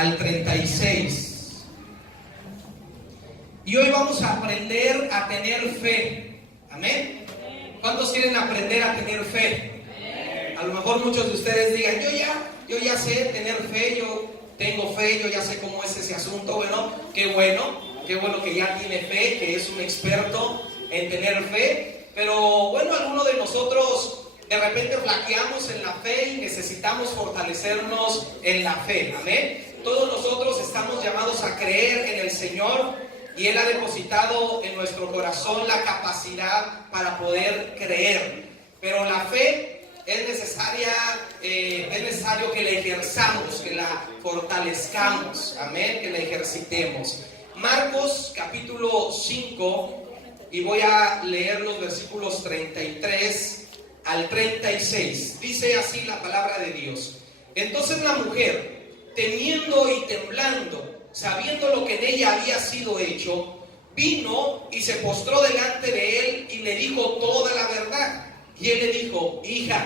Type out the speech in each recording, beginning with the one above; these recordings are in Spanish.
al 36. Y hoy vamos a aprender a tener fe. Amén. ¿Cuántos quieren aprender a tener fe? A lo mejor muchos de ustedes digan, yo ya sé tener fe, yo tengo fe, yo ya sé cómo es ese asunto. Bueno, qué bueno que ya tiene fe, que es un experto en tener fe. Pero bueno, algunos de nosotros de repente flaqueamos en la fe y necesitamos fortalecernos en la fe. Amén. Todos nosotros estamos llamados a creer en el Señor y Él ha depositado en nuestro corazón la capacidad para poder creer. Pero la fe es necesario que la ejerzamos, que la fortalezcamos. Amén, que la ejercitemos. Marcos capítulo 5, y voy a leer los versículos 33 al 36. Dice así la palabra de Dios. Entonces la mujer, temiendo y temblando, sabiendo lo que en ella había sido hecho, vino y se postró delante de él y le dijo toda la verdad. Y él le dijo: hija,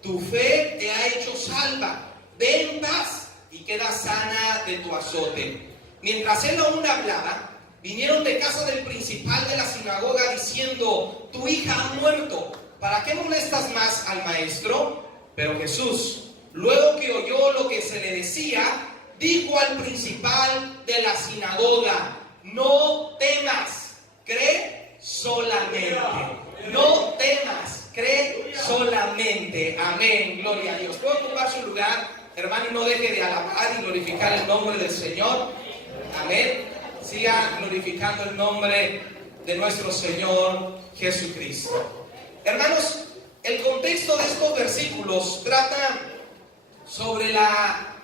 tu fe te ha hecho salva, ve en paz y queda sana de tu azote. Mientras él aún hablaba, vinieron de casa del principal de la sinagoga diciendo: tu hija ha muerto, ¿para qué molestas más al maestro? Pero Jesús, luego que oyó lo que se le decía, dijo al principal de la sinagoga: no temas, cree solamente. No temas, cree solamente. Amén, gloria a Dios. ¿Puedo ocupar su lugar, hermano, y no deje de alabar y glorificar el nombre del Señor? Amén. Siga glorificando el nombre de nuestro Señor Jesucristo. Hermanos, el contexto de estos versículos trata sobre la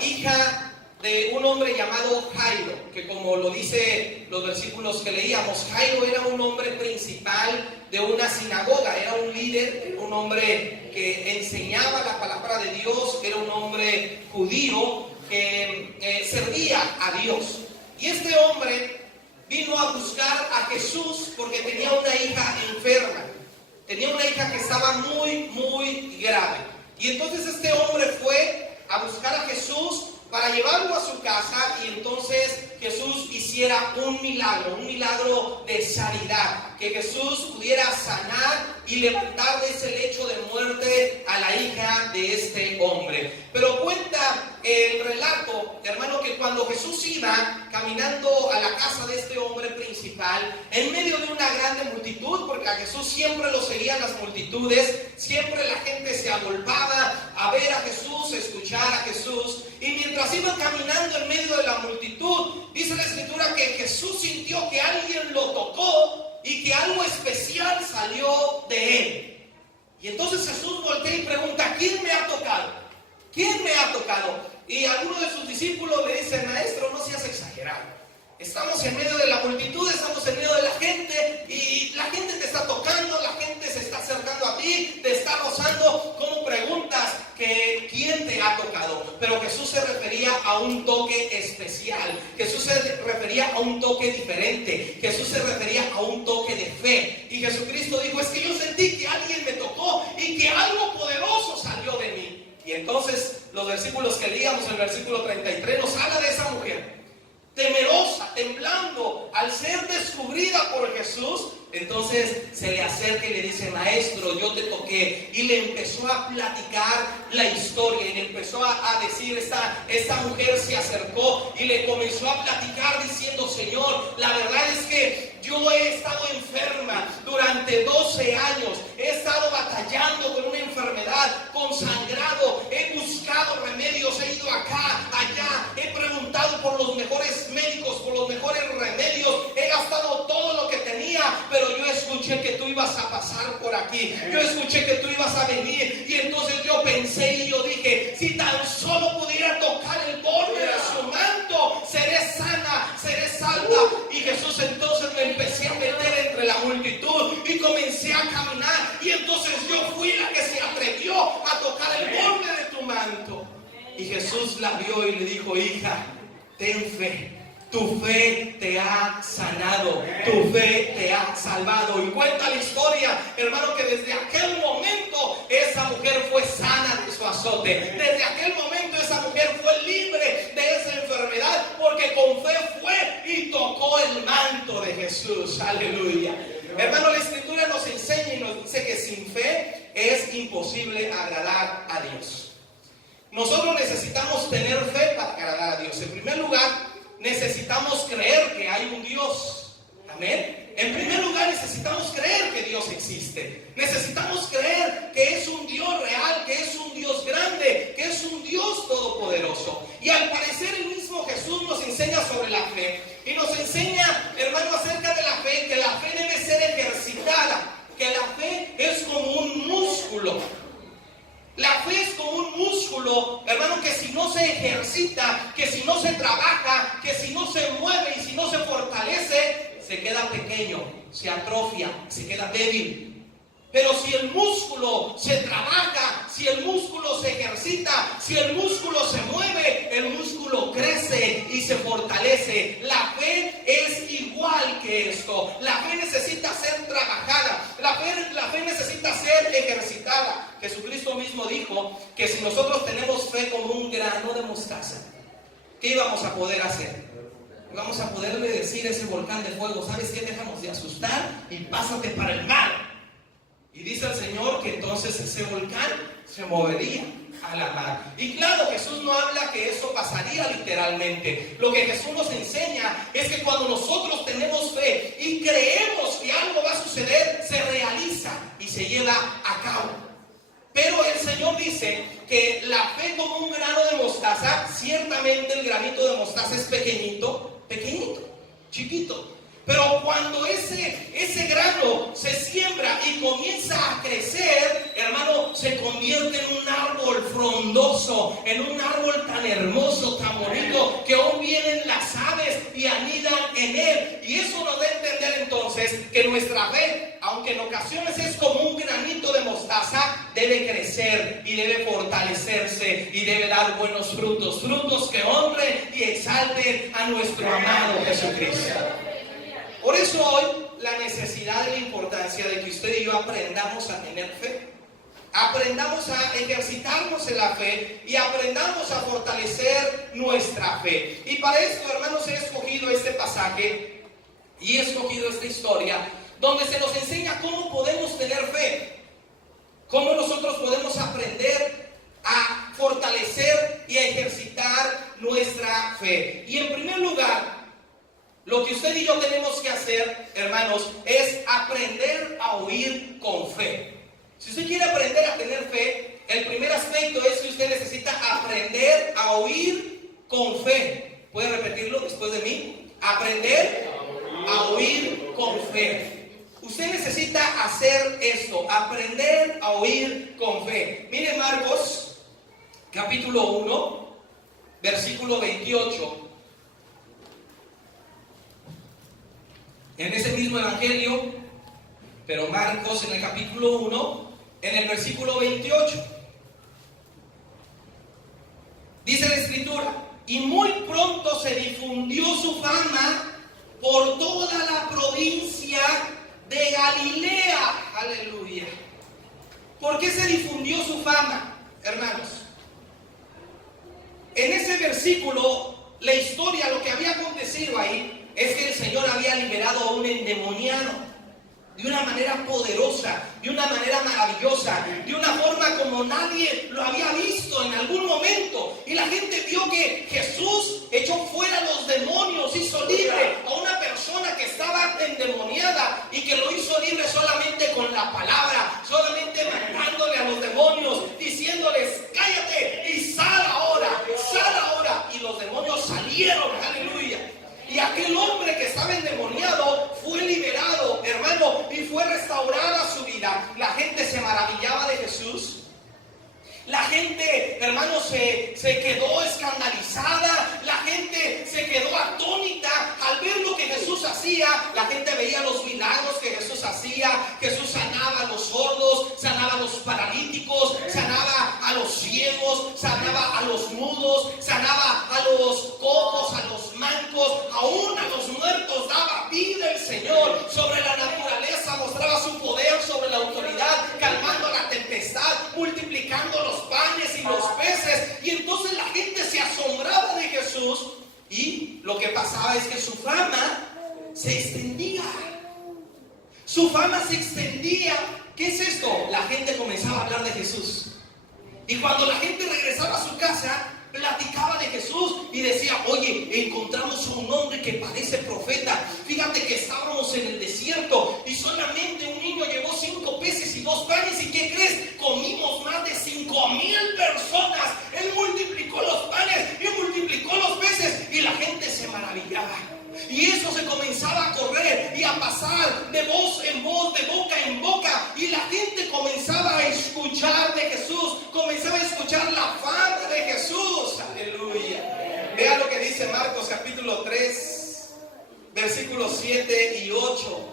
hija de un hombre llamado Jairo, que como lo dice los versículos que leíamos, Jairo era un hombre principal de una sinagoga, era un líder, era un hombre que enseñaba la palabra de Dios, era un hombre judío que servía a Dios. Y este hombre vino a buscar a Jesús porque tenía una hija enferma, tenía una hija que estaba muy grave. Y entonces este hombre fue a buscar a Jesús para llevarlo a su casa, y entonces Jesús hiciera un milagro de sanidad, que Jesús pudiera sanar y levantar de ese lecho de muerte a la hija de este hombre. Pero cuenta el relato, hermano, que cuando Jesús iba caminando a la casa de este hombre principal, en medio de una grande multitud, porque a Jesús siempre lo seguían las multitudes, siempre la gente se agolpaba a ver a Jesús, a escuchar a Jesús, y mientras iban caminando en medio de la multitud, dice la Escritura que Jesús sintió que alguien lo tocó y que algo especial salió de él. Y entonces Jesús voltea y pregunta: ¿quién me ha tocado? ¿Quién me ha tocado? Y alguno de sus discípulos le dice: maestro, no seas exagerado. Estamos en medio de la multitud, estamos en medio de la gente, y la gente te está tocando, la gente se está acercando a ti, te está rozando. ¿Cómo preguntas que quién te ha tocado? Pero Jesús se refería a un toque especial, Jesús se refería a un toque diferente, Jesús se refería a un toque de fe. Y Jesucristo dijo: es que yo sentí que alguien me tocó y que algo poderoso salió de mí. Y entonces los versículos que leíamos, el versículo 33, nos habla de esa mujer temerosa, temblando, al ser descubrida por Jesús. Entonces se le acerca y le dice: maestro, yo te toqué. Y le empezó a platicar la historia, y le empezó a decir, esta mujer se acercó y le comenzó a platicar diciendo: Señor, la verdad es que yo he estado enferma durante 12 años, he estado batallando con una enfermedad, con sangrado, he buscado remedios, he ido acá, allá, he preguntado por los mejores médicos, por los mejores remedios, he gastado todo lo que tenía, pero yo escuché que tú ibas a pasar por aquí, yo escuché que tú ibas a venir, y entonces yo pensé y yo dije: si tan solo pudiera tocar el borde de su manto, seré sana, seré salva. Y Jesús entonces me empecé a meter entre la multitud y comencé a caminar, y entonces yo fui la que se atrevió a tocar el borde de tu manto. Y Jesús la vio y le dijo: hija, ten fe, tu fe te ha sanado, tu fe te ha salvado. Y cuenta la historia, hermano, que desde aquel momento esa mujer fue sana de su azote. Desde aquel momento esa mujer fue libre de esa porque con fe fue y tocó el manto de Jesús. Aleluya. Hermano, la Escritura nos enseña y nos dice que sin fe es imposible agradar a Dios. Nosotros necesitamos tener fe para agradar a Dios. En primer lugar, necesitamos creer que hay un Dios. Amén. En primer lugar, necesitamos creer que Dios existe. Necesitamos creer que es un Dios real, que es un Dios grande, que es un Dios todopoderoso. Y al parecer el mismo Jesús nos enseña sobre la fe. Y nos enseña, hermano, acerca de la fe, que la fe debe ser ejercitada. Que la fe es como un músculo. La fe es como un músculo, hermano, que si no se ejercita, que si no se trabaja, que si no se mueve y si no se fortalece, se queda pequeño, se atrofia, se queda débil. Pero si el músculo se trabaja, si el músculo se ejercita, si el músculo se mueve, el músculo crece y se fortalece. La fe es igual que esto. La fe necesita ser trabajada. La fe necesita ser ejercitada. Jesucristo mismo dijo que si nosotros tenemos fe como un grano de mostaza, ¿qué íbamos a poder hacer? Vamos a poderle decir a ese volcán de fuego: ¿sabes qué? Déjanos de asustar y pásate para el mar. Y dice el Señor que entonces ese volcán se movería a la mar. Y claro, Jesús no habla que eso pasaría literalmente. Lo que Jesús nos enseña es que cuando nosotros tenemos fe y creemos que algo va a suceder, se realiza y se lleva a cabo. Pero el Señor dice que la fe como un grano de mostaza, ciertamente el granito de mostaza es pequeñito, chiquito. Pero cuando ese grano se siembra y comienza a crecer, hermano, se convierte en un árbol frondoso, en un árbol tan hermoso, tan bonito, que aún vienen las aves y anidan en él. Y eso nos da a entender entonces que nuestra fe, aunque en ocasiones es como un granito de mostaza, debe crecer y debe fortalecerse y debe dar buenos frutos, frutos que honren y exalten a nuestro amado Jesucristo. Por eso hoy la necesidad y la importancia de que usted y yo aprendamos a tener fe, aprendamos a ejercitarnos en la fe y aprendamos a fortalecer nuestra fe. Y para esto, hermanos, he escogido este pasaje y he escogido esta historia donde se nos enseña cómo podemos tener fe, cómo nosotros podemos aprender a fortalecer y a ejercitar nuestra fe. Y en primer lugar, lo que usted y yo tenemos que hacer, hermanos, es aprender a oír con fe. Si usted quiere aprender a tener fe, el primer aspecto es que usted necesita aprender a oír con fe. ¿Puede repetirlo después de mí? Aprender a oír con fe. Usted necesita hacer esto, aprender a oír con fe. Mire Marcos, capítulo 1, versículo 28. En ese mismo evangelio, pero Marcos en el capítulo 1, en el versículo 28, dice la Escritura: y muy pronto se difundió su fama por toda la provincia de Galilea. Aleluya. ¿Por qué se difundió su fama, hermanos? En ese versículo, la historia, lo que había acontecido ahí, es que el Señor había liberado a un endemoniado de una manera poderosa, de una manera maravillosa, de una forma como nadie lo había visto en algún momento. Y la gente vio que Jesús echó fuera los demonios, hizo libre a una persona que estaba endemoniada y que lo hizo libre solamente con la palabra, solamente mandándole a los demonios, diciéndoles: cállate y sal ahora, sal ahora. Y los demonios salieron, aleluya. Y aquel hombre que estaba endemoniado fue liberado, hermano, y fue restaurada su vida. La gente se maravillaba de Jesús. La gente, hermano, se quedó escandalizada. La gente se quedó atónita al ver lo que Jesús hacía. La gente veía los milagros que Jesús hacía. Jesús sanaba a los sordos, sanaba a los paralíticos, sanaba a los ciegos, sanaba a los mudos, sanaba a los cojos, a los mancos, aún a los muertos daba vida el Señor. Sobre la naturaleza mostraba su poder, sobre la autoridad, calmando la tempestad, multiplicando los panes y los peces. Y entonces la gente se asombraba de Jesús y lo que pasaba es que su fama se extendía. Su fama se extendía. ¿Qué es esto? La gente comenzaba a hablar de Jesús. Y cuando la gente regresaba a su casa, platicaba de Jesús y decía: oye, encontramos a un hombre que parece profeta. Fíjate que estábamos en el desierto y solamente un niño llevó 5 peces y 2 panes. ¿Y qué crees? Comimos más de 5,000 personas. Él multiplicó los panes y multiplicó los peces. Y la gente se maravillaba. Y eso se comenzaba a correr y a pasar de voz en voz, de boca en boca. Y la gente comenzaba a escuchar de Jesús, comenzaba a escuchar la fama de Jesús. Aleluya. Vea lo que dice Marcos capítulo 3, versículos 7 y 8.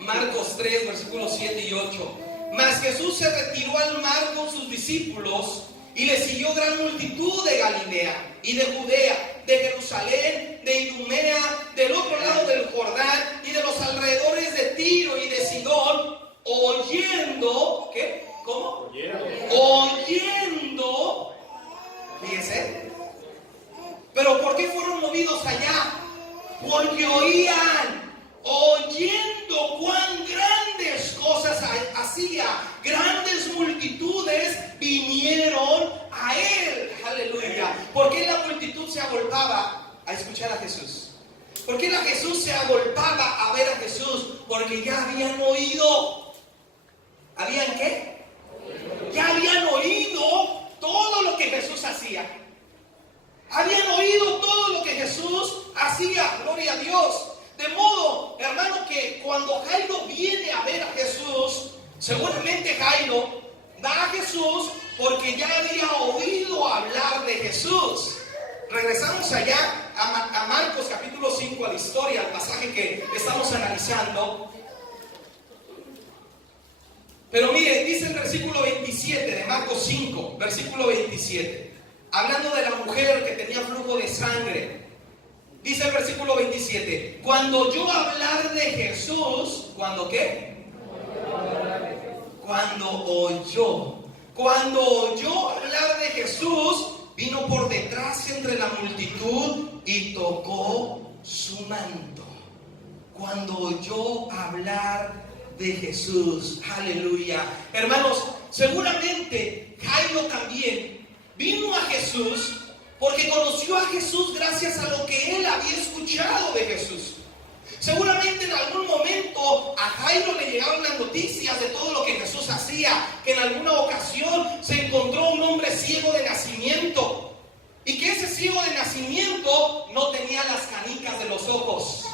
Marcos 3, versículos 7 y 8. Mas Jesús se retiró al mar con sus discípulos y le siguió gran multitud de Galilea y de Judea, de Jerusalén, de Idumea, del otro lado del Jordán y de los alrededores de Tiro y de Sidón, oyendo, ¿qué? ¿Cómo? Oyendo, fíjese. Pero ¿por qué fueron movidos allá? Porque oían, oyendo cuán grandes cosas hacía, grandes multitudes vinieron a él. Aleluya. ¿Por qué la multitud se agolpaba a escuchar a Jesús? ¿Por qué la Jesús se agolpaba a ver a Jesús? Porque ya habían oído. ¿Habían qué? Ya habían oído todo lo que Jesús hacía. Habían oído todo lo que Jesús hacía. Gloria a Dios. De modo, hermano, que cuando Jairo viene a ver a Jesús, seguramente Jairo va a Jesús porque ya había oído hablar de Jesús. Regresamos allá a Marcos capítulo 5, a la historia, al pasaje que estamos analizando. Pero mire, dice el versículo 27 de Marcos 5, versículo 27, hablando de la mujer que tenía flujo de sangre. Dice el versículo 27, cuando oyó hablar de Jesús, ¿cuándo qué? Cuando oyó hablar de Jesús, vino por detrás entre la multitud y tocó su manto. Cuando oyó hablar de Jesús, aleluya. Hermanos, seguramente Jairo también vino a Jesús porque conoció a Jesús gracias a lo que él había escuchado de Jesús. Seguramente en algún momento a Jairo le llegaron las noticias de todo lo que Jesús hacía, que en alguna ocasión se encontró un hombre ciego de nacimiento y que ese ciego de nacimiento no tenía las canicas de los ojos.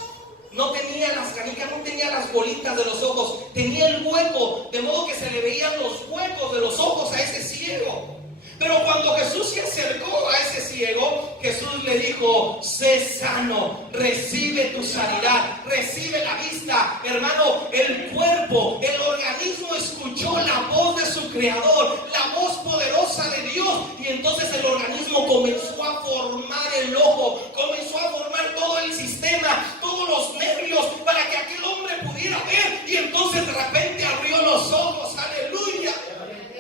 No tenía las canicas, no tenía las bolitas de los ojos, tenía el hueco, de modo que se le veían los huecos de los ojos a ese ciego. Pero cuando Jesús se acercó a ese ciego, Jesús le dijo: sé sano, recibe tu sanidad, recibe la vista. Hermano, el cuerpo, el organismo escuchó la voz de su creador, la voz poderosa de Dios, y entonces el organismo comenzó a formar el ojo, comenzó a formar todo el sistema, todos los nervios, para que aquel hombre pudiera ver, y entonces de repente abrió los ojos. Aleluya.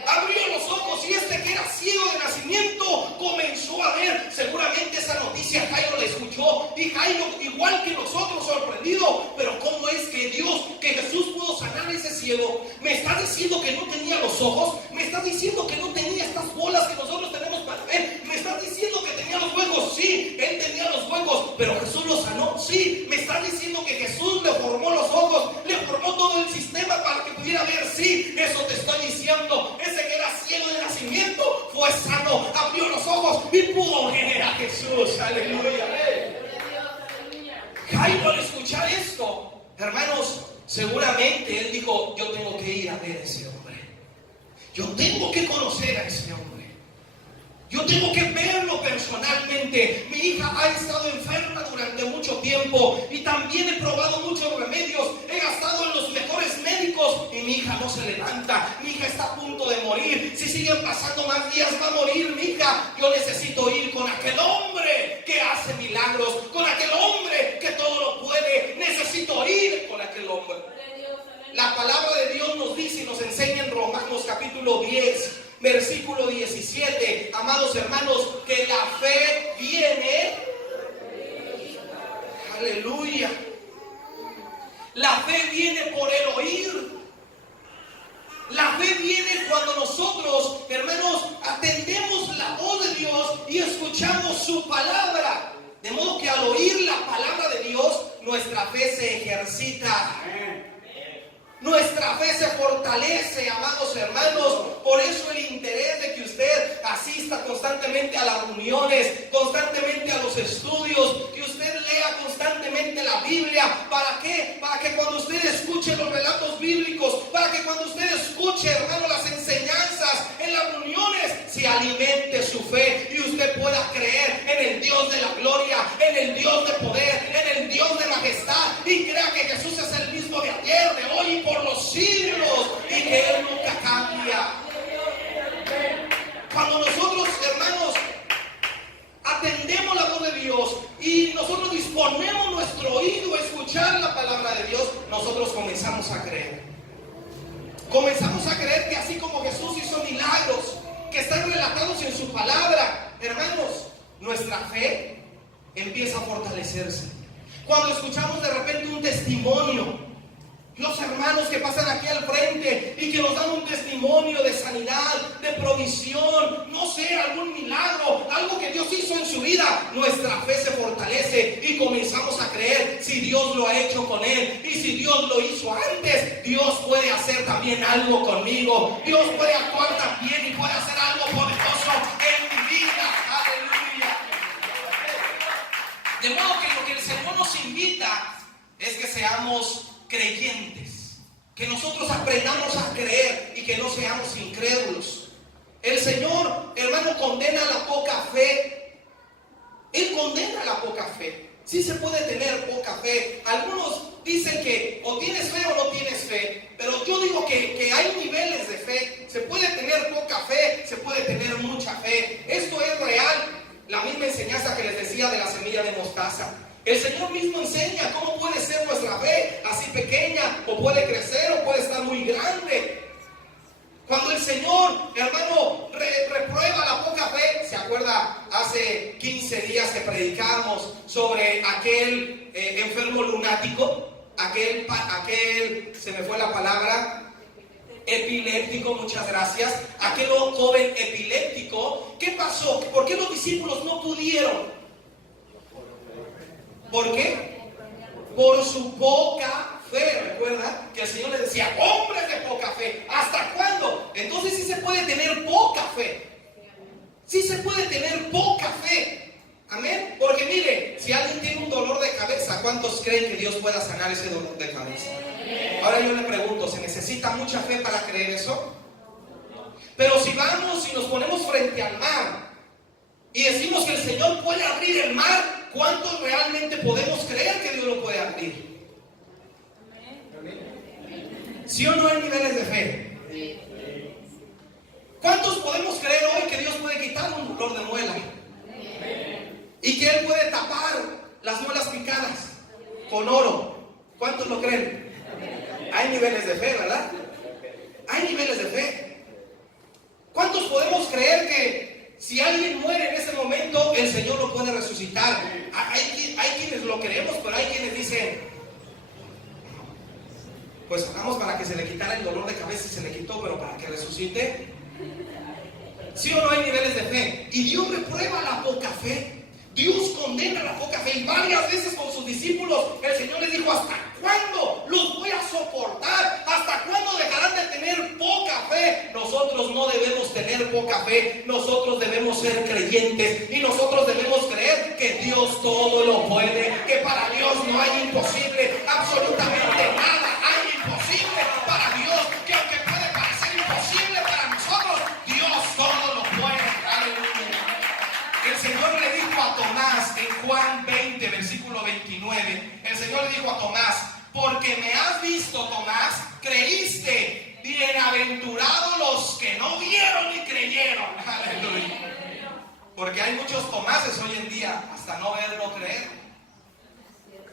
Abrió los ojos y este que era ciego de nacimiento comenzó a ver. Seguramente esa noticia Jairo la escuchó y Jairo, igual que nosotros, sorprendido. Pero ¿cómo es que Dios, que Jesús pudo sanar a ese ciego? ¿Me estás diciendo que no tenía los ojos? ¿Me estás diciendo que no tenía estas bolas que nosotros tenemos para ver? ¿Me estás diciendo que tenía los huecos? Sí, él tenía los huecos, pero Jesús lo sanó. Sí, me estás diciendo que Jesús le formó los ojos, le formó todo el sistema para que pudiera ver. Sí, eso te estoy diciendo. Ese que era ciego de nacimiento fue sano, abrió los ojos y pudo ver a Jesús. Aleluya. Jairo, al escuchar esto, hermanos, seguramente él dijo: yo tengo que ir a ver a ese hombre, yo tengo que conocer a ese hombre, yo tengo que verlo personalmente. Mi hija ha estado enferma durante mucho tiempo y también he probado muchos remedios, he gastado en los mejores médicos y mi hija no se levanta. Mi hija está a punto de morir. Si siguen pasando más días va a morir mi hija. Yo necesito ir con aquel hombre que hace milagros, con aquel hombre que todo lo puede. Necesito ir con aquel hombre. La palabra de Dios nos dice y nos enseña en Romanos capítulo 10, versículo 17, amados hermanos, que la fe viene fe viene por el oír. La fe viene cuando nosotros, hermanos, atendemos la voz de Dios y escuchamos su palabra. De modo que al oír la palabra de Dios, nuestra fe se ejercita. Nuestra fe se fortalece, amados hermanos. Por eso el interés de que usted asista constantemente a las reuniones, constantemente a los estudios, que usted lea constantemente la Biblia. ¿Para qué? Para que cuando usted escuche los relatos bíblicos, para que cuando usted escuche, hermano, las enseñanzas en las reuniones, se alimente su fe y usted pueda creer en el Dios de la gloria, en el Dios de poder, en el Dios de majestad, y crea que Jesús es el mismo de ayer, de hoy y por los siglos, y que Él nunca cambia. Cuando nosotros, hermanos, atendemos la voz de Dios y nosotros disponemos nuestro oído a escuchar la palabra de Dios, nosotros comenzamos a creer. Comenzamos a creer que así como Jesús hizo milagros que están relatados en su palabra, hermanos, nuestra fe empieza a fortalecerse. Cuando escuchamos de repente un testimonio, los hermanos que pasan aquí al frente y que nos dan un testimonio de sanidad, de provisión, no sé, algún milagro, algo que Dios hizo en su vida, nuestra fe se fortalece y comenzamos a creer: si Dios lo ha hecho con él y si Dios lo hizo antes, Dios puede hacer también algo conmigo. Dios puede actuar también y puede hacer algo poderoso en mi vida. Aleluya. De modo que lo que el Señor nos invita es que seamos creyentes, que nosotros aprendamos a creer y que no seamos incrédulos. El Señor, hermano, condena la poca fe. Él condena la poca fe. Sí se puede tener poca fe. Algunos dicen que o tienes fe o no tienes fe, pero yo digo que hay niveles de fe. Se puede tener poca fe, se puede tener mucha fe. Esto es real. La misma enseñanza que les decía de la semilla de mostaza. El Señor mismo enseña cómo puede ser nuestra fe, así pequeña, o puede crecer, o puede estar muy grande. Cuando el Señor, hermano, reprueba la poca fe, ¿se acuerda? Hace 15 días que predicamos sobre aquel enfermo lunático, aquel, se me fue la palabra, epiléptico, muchas gracias, aquel joven epiléptico. ¿Qué pasó? ¿Por qué los discípulos no pudieron? ¿Por qué? Por su poca fe. Recuerda que el Señor les decía: hombres de poca fe. ¿Hasta cuándo? Entonces sí se puede tener poca fe. Sí se puede tener poca fe. Amén. Porque mire, si alguien tiene un dolor de cabeza, ¿cuántos creen que Dios pueda sanar ese dolor de cabeza? Ahora yo le pregunto, ¿se necesita mucha fe para creer eso? Pero si vamos y nos ponemos frente al mar y decimos que el Señor puede abrir el mar, ¿cuántos realmente podemos creer que Dios lo puede abrir? ¿Sí o no hay niveles de fe? ¿Cuántos podemos creer hoy que Dios puede quitar un dolor de muela? Y que Él puede tapar las muelas picadas con oro. ¿Cuántos lo creen? Hay niveles de fe, ¿verdad? Hay niveles de fe. ¿Cuántos podemos creer que si alguien muere en ese momento, el Señor lo puede resucitar? Hay quienes lo queremos, pero hay quienes dicen: pues oramos para que se le quitara el dolor de cabeza y se le quitó, pero para que resucite. ¿Sí o no hay niveles de fe? Y Dios reprueba la poca fe. Dios condena la poca fe. Y varias veces con sus discípulos el Señor les dijo: ¿hasta cuándo los voy a soportar? ¿Hasta cuándo dejarán de tener poca fe? Nosotros no debemos tener poca fe. Nosotros debemos ser creyentes. Y nosotros debemos creer que Dios todo lo puede. Que para Dios no hay imposible. Absolutamente nada hay imposible para Dios. Que aunque puede parecer imposible para nosotros, Dios todo lo puede. Aleluya. El Señor le dijo a Tomás en Juan 20, versículo 29, el Señor le dijo a Tomás: porque me has visto, Tomás, creíste. Bienaventurados los que no vieron y creyeron. Aleluya. Porque hay muchos Tomases hoy en día, hasta no ver, no creer.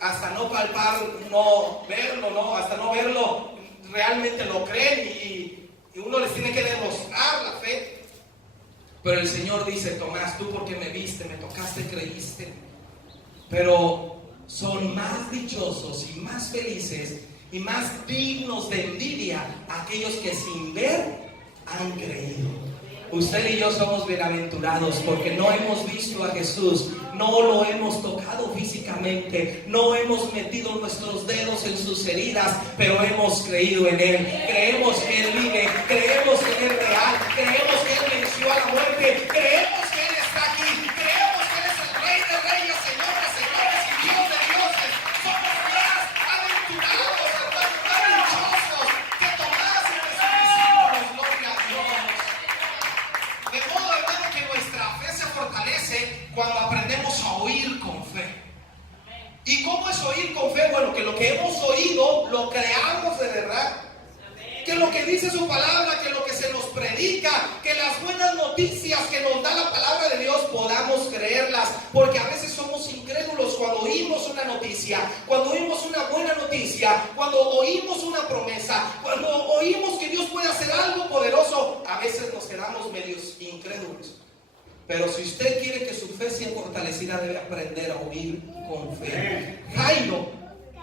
Hasta no palpar, no verlo, no, hasta no verlo, realmente lo creen y uno les tiene que demostrar la fe. Pero el Señor dice: Tomás, tú porque me viste, me tocaste, creíste. Pero son más dichosos y más felices y más dignos de envidia aquellos que sin ver han creído. Usted y yo somos bienaventurados porque no hemos visto a Jesús, no lo hemos tocado físicamente, no hemos metido nuestros dedos en sus heridas, pero hemos creído en Él. Creemos que Él vive, creemos que Él es real, creemos que Él venció a la muerte, creemos que Él está aquí, creemos que Él es el Rey de Reyes, Señor de Señores y Dios de Dioses. Somos más aventurados, hermanos, más dichosos que Tomás y que sus discípulos. Gloria a Dios. De modo, hermano, que nuestra fe se fortalece cuando aprendemos a oír con fe. ¿Y cómo es oír con fe? Bueno, que lo que hemos oído lo creamos de verdad. Que lo que dice su palabra, que lo que se nos predica, que las buenas noticias que nos da la palabra de Dios podamos creerlas, porque a veces somos incrédulos cuando oímos una noticia, cuando oímos una buena noticia, cuando oímos una promesa, cuando oímos que Dios puede hacer algo poderoso, a veces nos quedamos medios incrédulos. Pero si usted quiere que su fe sea fortalecida, debe aprender a oír con fe. Jairo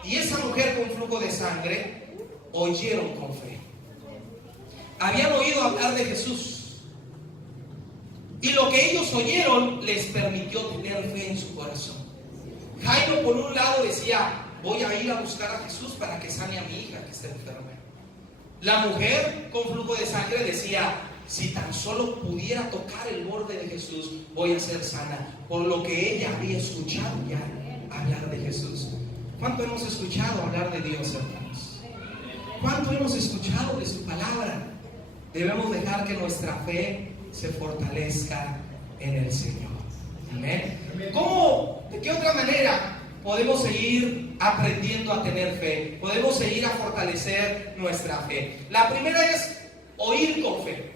y esa mujer con flujo de sangre oyeron con fe. Habían oído hablar de Jesús, y lo que ellos oyeron les permitió tener fe en su corazón. Jairo, por un lado, decía: voy a ir a buscar a Jesús para que sane a mi hija que está enferma. La mujer con flujo de sangre decía: si tan solo pudiera tocar el borde de Jesús, voy a ser sana. Por lo que ella había escuchado ya hablar de Jesús. ¿Cuánto hemos escuchado hablar de Dios, hermanos? ¿Cuánto hemos escuchado de su palabra? Debemos dejar que nuestra fe se fortalezca en el Señor. Amén. ¿Cómo? ¿De qué otra manera podemos seguir aprendiendo a tener fe? Podemos seguir a fortalecer nuestra fe. La primera es oír con fe.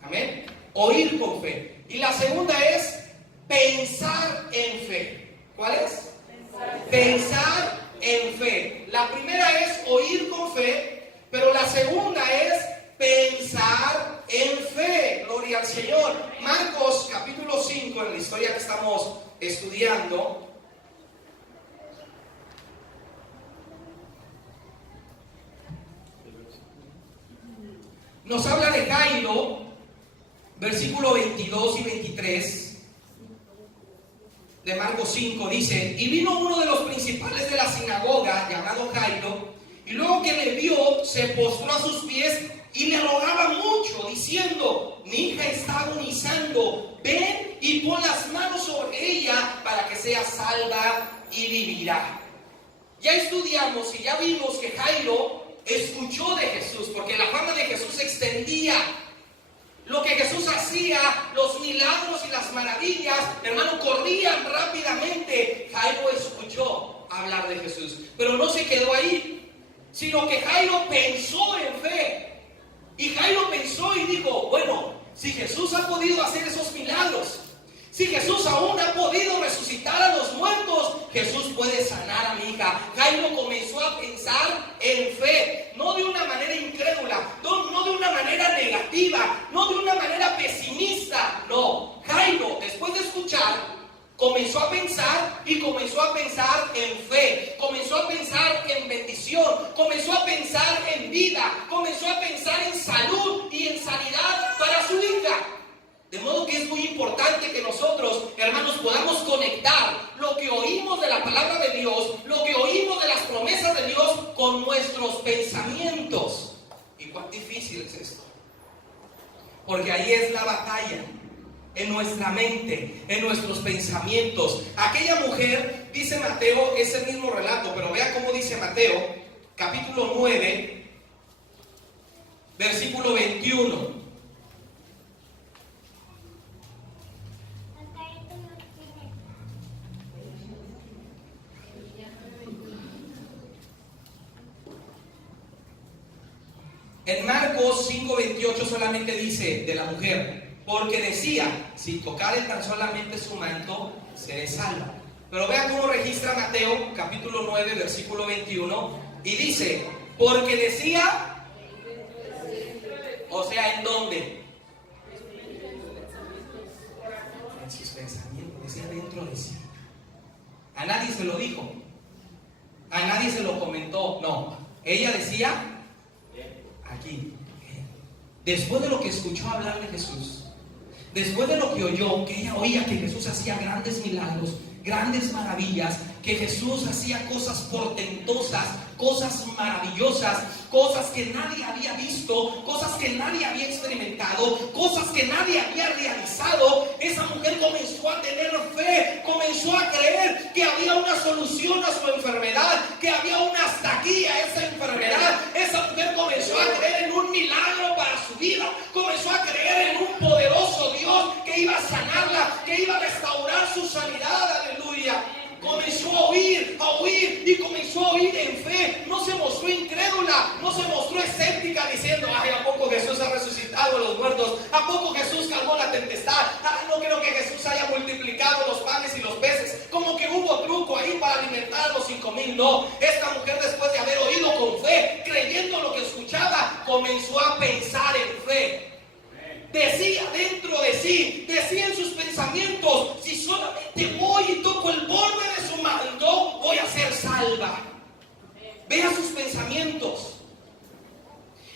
Amén. Oír con fe. Y la segunda es pensar en fe. ¿Cuál es? Pensar en fe. La primera es oír con fe, pero la segunda es pensar en fe. Gloria al Señor. Marcos capítulo 5, en la historia que estamos estudiando, nos habla de Jairo, versículo 22 y 23 de Marcos 5. Dice: y vino uno de los principales de la sinagoga, llamado Jairo, y luego que le vio, se postró a sus pies y le rogaba mucho, diciendo: mi hija está agonizando, ven y pon las manos sobre ella para que sea salva y vivirá. Ya estudiamos y ya vimos que Jairo escuchó de Jesús, porque la fama de Jesús se extendía. Lo que Jesús hacía, los milagros y las maravillas, hermano, corrían rápidamente. Jairo escuchó hablar de Jesús, pero no se quedó ahí, sino que Jairo pensó en fe. Y Jairo pensó y dijo: bueno, si Jesús ha podido hacer esos milagros, si Jesús aún ha podido resucitar a los muertos, Jesús puede sanar a mi hija. Jairo comenzó a pensar en fe, no de una manera incrédula, no de una manera negativa, no de una manera pesimista. No, Jairo, después de escuchar, comenzó a pensar y comenzó a pensar en fe, comenzó a pensar en bendición, comenzó a pensar en vida, comenzó a pensar en salud y en sanidad para su hija. De modo que es muy importante que nosotros, hermanos, podamos conectar lo que oímos de la palabra de Dios, lo que oímos de las promesas de Dios con nuestros pensamientos. ¿Y cuán difícil es esto? Porque ahí es la batalla, en nuestra mente, en nuestros pensamientos. Aquella mujer, dice Mateo, es el mismo relato, pero vea cómo dice Mateo, capítulo 9, versículo 21. En Marcos 5:28 solamente dice de la mujer: porque decía, si tocare tan solamente su manto, seré salva. Pero vea cómo registra Mateo, capítulo 9, versículo 21, y dice: porque decía, o sea, ¿en dónde? En sus pensamientos, decía dentro de sí. A nadie se lo dijo, a nadie se lo comentó, no. Ella decía, aquí. Después de lo que escuchó hablar de Jesús, después de lo que oyó, que ella oía que Jesús hacía grandes milagros, grandes maravillas, que Jesús hacía cosas portentosas, cosas maravillosas, cosas que nadie había visto, cosas que nadie había experimentado, cosas que nadie había realizado, esa mujer comenzó a tener fe, comenzó a creer que había una solución a su enfermedad, que había una hasta aquí a esa enfermedad. Esa mujer comenzó a creer en un milagro para su vida, comenzó a creer en un poderoso Dios que iba a sanarla, que iba a restaurar su sanidad. Aleluya. Comenzó a oír y comenzó a oír en fe. No se mostró incrédula, no se mostró escéptica diciendo, ay, ¿a poco Jesús ha resucitado a los muertos? ¿A poco Jesús calmó la tempestad? Ay, no creo que Jesús haya multiplicado los panes y los peces. Como que hubo truco ahí para alimentar a los 5,000. No, esta mujer, después de haber oído con fe, creyendo lo que escuchaba, comenzó a pensar en fe. Decía dentro de sí, decía en sus pensamientos, si solamente voy y toco el borde de su manto, voy a ser salva. Vea sus pensamientos.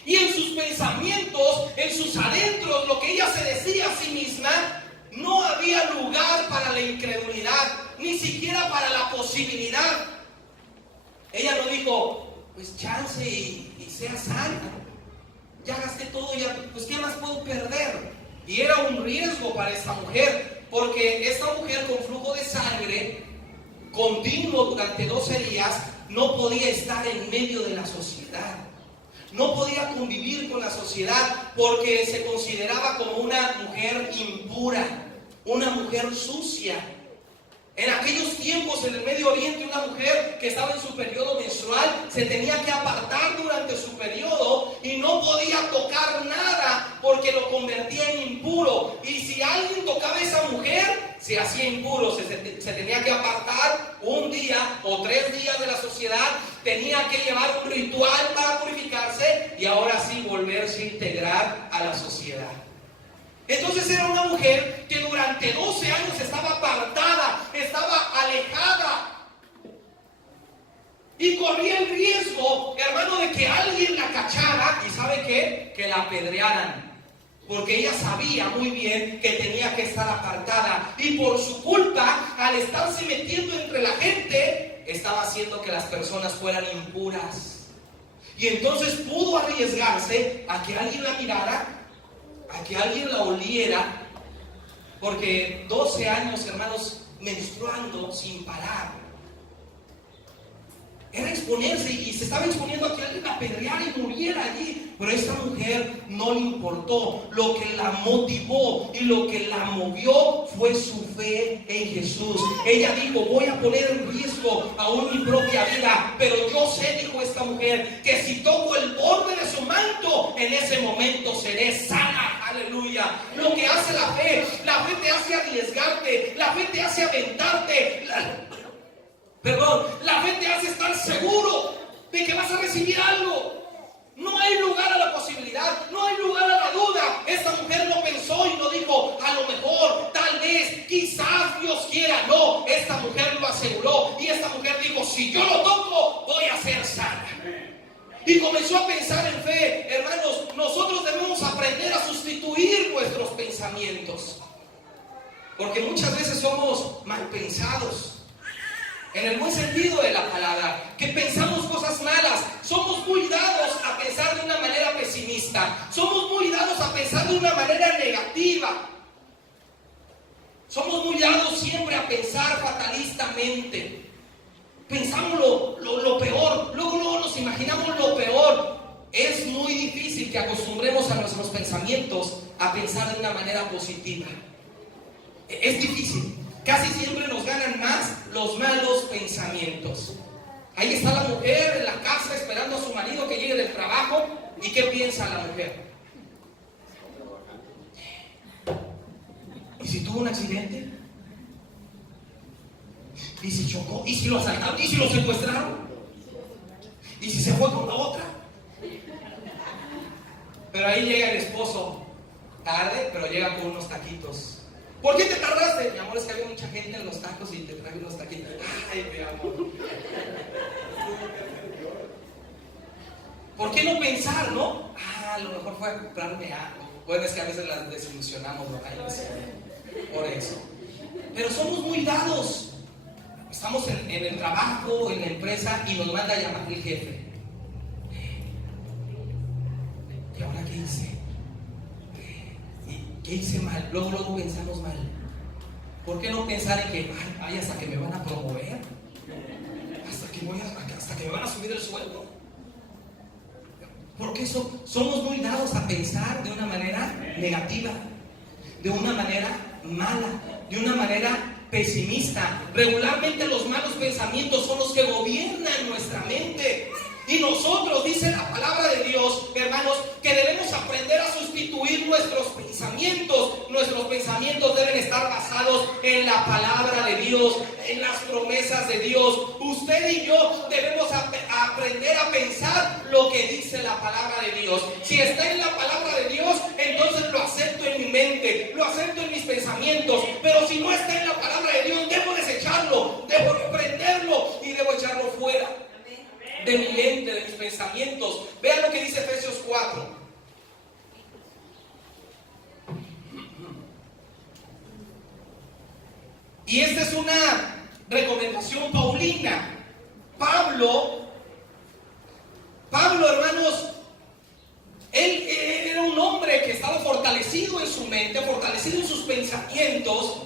Y en sus pensamientos, en sus adentros, lo que ella se decía a sí misma, no había lugar para la incredulidad, ni siquiera para la posibilidad. Ella no dijo, pues chance y sea salva. Ya gasté todo, ya, pues ¿qué más puedo perder? Y era un riesgo para esta mujer, porque esta mujer con flujo de sangre continuo durante 12 días no podía estar en medio de la sociedad, no podía convivir con la sociedad, porque se consideraba como una mujer impura, una mujer sucia. En aquellos tiempos en el Medio Oriente, una mujer que estaba en su periodo menstrual se tenía que apartar durante su periodo y no podía tocar nada porque lo convertía en impuro. Y si alguien tocaba a esa mujer, se hacía impuro, se tenía que apartar un día o 3 días de la sociedad, tenía que llevar un ritual para purificarse y ahora sí volverse a integrar a la sociedad. Entonces era una mujer que durante 12 años estaba apartada, estaba alejada y corría el riesgo, hermano, de que alguien la cachara y ¿sabe qué? Que la apedrearan, porque ella sabía muy bien que tenía que estar apartada y por su culpa, al estarse metiendo entre la gente, estaba haciendo que las personas fueran impuras. Y entonces pudo arriesgarse a que alguien la mirara, a que alguien la oliera, porque 12 años, hermanos, menstruando sin parar, era exponerse y se estaba exponiendo a que alguien la apedreara y muriera allí. Pero a esta mujer no le importó. Lo que la motivó y lo que la movió fue su fe en Jesús. Ella dijo, voy a poner en riesgo aún mi propia vida, pero yo sé, dijo esta mujer, que si toco el borde de su manto, en ese momento seré sana. Aleluya. Lo que hace la fe te hace arriesgarte, la fe te hace aventarte, la fe te hace estar seguro de que vas a recibir algo. No hay lugar a la posibilidad, no hay lugar a la duda. Esta mujer no pensó y no dijo, a lo mejor, tal vez, quizás Dios quiera. No, esta mujer lo aseguró y esta mujer dijo, si yo lo toco, voy a ser sana. Y comenzó a pensar en fe. Hermanos, nosotros debemos aprender a sustituir nuestros pensamientos, porque muchas veces somos mal pensados, en el buen sentido de la palabra, que pensamos cosas malas. Somos muy dados a pensar de una manera pesimista, somos muy dados a pensar de una manera negativa, somos muy dados siempre a pensar fatalistamente. Pensamos lo peor, luego nos imaginamos lo peor. Es muy difícil que acostumbremos a nuestros pensamientos a pensar de una manera positiva. Es difícil. Casi siempre nos ganan más los malos pensamientos. Ahí está la mujer en la casa esperando a su marido que llegue del trabajo. ¿Y qué piensa la mujer? ¿Y si tuvo un accidente? ¿Y si chocó? ¿Y si lo asaltaron? ¿Y si lo secuestraron? ¿Y si se fue con la otra? Pero ahí llega el esposo, tarde, pero llega con unos taquitos. ¿Por qué te tardaste? Mi amor, es que había mucha gente en los tacos y te traje unos taquitos. Ay, mi amor. ¿Por qué no pensar, no? A lo mejor fue a comprarme algo. Bueno, es que a veces las desilusionamos, ¿no? Ay, no sé, por eso. Pero somos muy dados. Estamos en el trabajo, en la empresa, y nos manda a llamar el jefe. ¿Y ahora qué hice? ¿Y qué hice mal? Luego pensamos mal. ¿Por qué no pensar en que, ay, hasta que me van a promover? Hasta que me van a subir el sueldo. Porque somos muy dados a pensar de una manera negativa, de una manera mala, de una manera pesimista. Regularmente los malos pensamientos son los que gobiernan nuestra mente. Y nosotros, dice la palabra de Dios, hermanos, que debemos aprender a sustituir nuestros pensamientos. Nuestros pensamientos deben estar basados en la palabra de Dios, en las promesas de Dios. Usted y yo debemos aprender a pensar lo que dice la palabra de Dios. Si está en la palabra de Dios, entonces lo acepto en mi mente, lo acepto en mis pensamientos. Pero si no está en la palabra de Dios, debo desecharlo, debo reprenderlo y debo echarlo fuera de mi mente, de mis pensamientos. Vean lo que dice Efesios 4. Y esta es una recomendación paulina. Pablo, hermanos, él era un hombre que estaba fortalecido en su mente, fortalecido en sus pensamientos,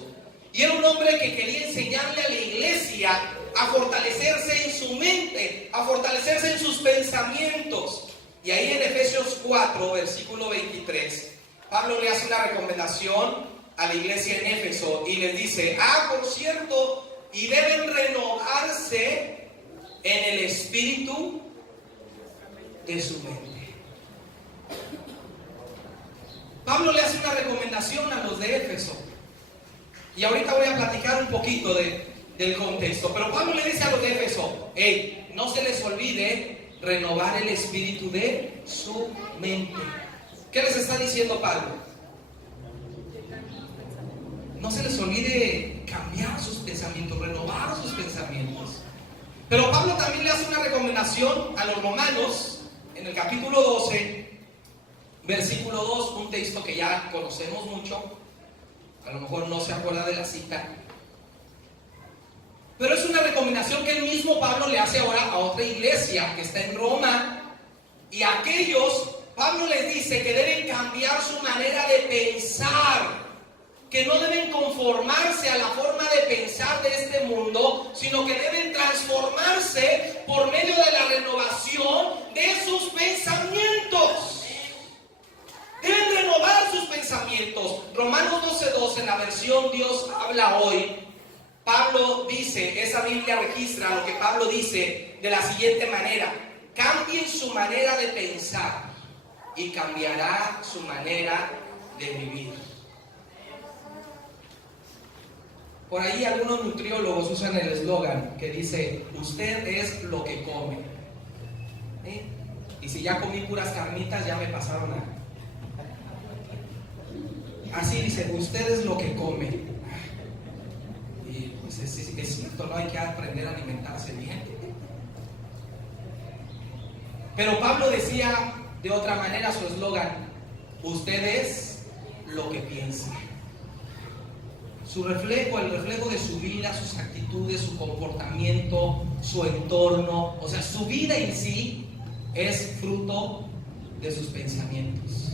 y era un hombre que quería enseñarle a la iglesia a fortalecerse en su mente, a fortalecerse en sus pensamientos. Y ahí en Efesios 4, versículo 23, Pablo le hace una recomendación a la iglesia en Éfeso y les dice: por cierto, y deben renovarse en el espíritu de su mente. Pablo le hace una recomendación a los de Éfeso. Y ahorita voy a platicar un poquito del contexto. Pero Pablo le dice a los de Éfeso: no se les olvide renovar el espíritu de su mente. ¿Qué les está diciendo Pablo? No se les olvide cambiar sus pensamientos, renovar sus pensamientos. Pero Pablo también le hace una recomendación a los romanos en el capítulo 12, versículo 2, un texto que ya conocemos mucho. A lo mejor no se acuerda de la cita, pero es una recomendación que el mismo Pablo le hace ahora a otra iglesia que está en Roma. Y a aquellos, Pablo les dice que deben cambiar su manera de pensar, que no deben conformarse a la forma de pensar de este mundo, sino que deben transformarse por medio de la renovación de sus pensamientos. Deben renovar sus pensamientos. Romanos 12:2, en la versión Dios habla hoy, Pablo dice, esa Biblia registra lo que Pablo dice de la siguiente manera: cambien su manera de pensar y cambiará su manera de vivir. Por ahí algunos nutriólogos usan el eslogan que dice: usted es lo que come. Y si ya comí puras carnitas, ya me pasaron a... Así dice: usted es lo que come. Y pues es cierto, no hay que aprender a alimentarse bien. Pero Pablo decía de otra manera su eslogan: usted es lo que piensa. Su reflejo, el reflejo de su vida, sus actitudes, su comportamiento, su entorno, o sea, su vida en sí es fruto de sus pensamientos.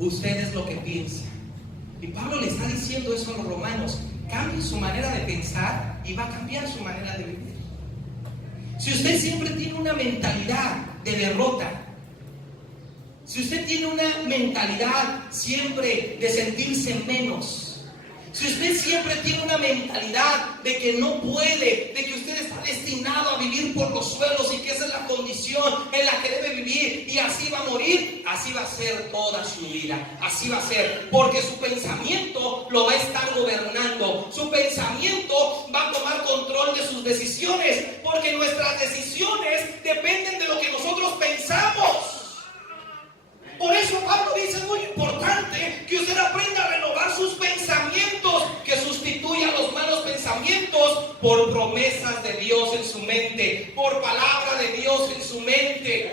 Usted es lo que piensa. Y Pablo le está diciendo eso a los romanos: cambie su manera de pensar y va a cambiar su manera de vivir. Si usted siempre tiene una mentalidad de derrota, si usted tiene una mentalidad siempre de sentirse menos, si usted siempre tiene una mentalidad de que no puede, de que usted está destinado a vivir por los suelos y que esa es la condición en la que debe vivir y así va a morir, así va a ser toda su vida. Así va a ser, porque su pensamiento lo va a estar gobernando. Su pensamiento va a tomar control de sus decisiones, porque nuestras decisiones dependen de lo que nosotros pensamos. Por eso Pablo dice: es muy importante que usted aprenda a renovar sus pensamientos, que sustituya los malos pensamientos por promesas de Dios en su mente, por palabra de Dios en su mente.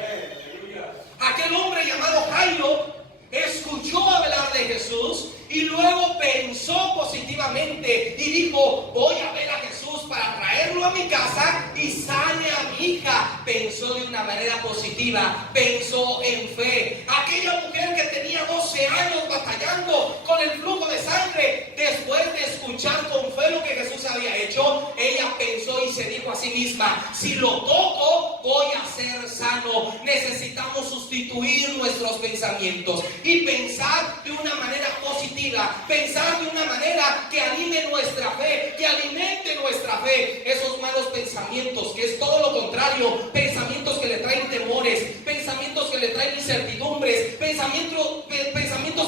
aquel hombre llamado Jairo escuchó hablar de Jesús y luego pensó positivamente y dijo: voy a ver a Jesús para traerlo a mi casa y sane a mi hija. Pensó de una manera positiva, pensó en fe. Aquella mujer que tenía 12 años batallando con el flujo de sangre, después de escuchar con fe lo que Jesús había hecho, ella pensó y se dijo a sí misma: si lo toco, voy a ser sano. Necesitamos sustituir nuestros pensamientos y pensar de una manera positiva, pensar de una manera que anime nuestra fe, que alimente nuestra fe. Esos malos pensamientos, que es todo lo contrario, pensamientos que le traen temores, pensamientos que le traen incertidumbres, pensamientos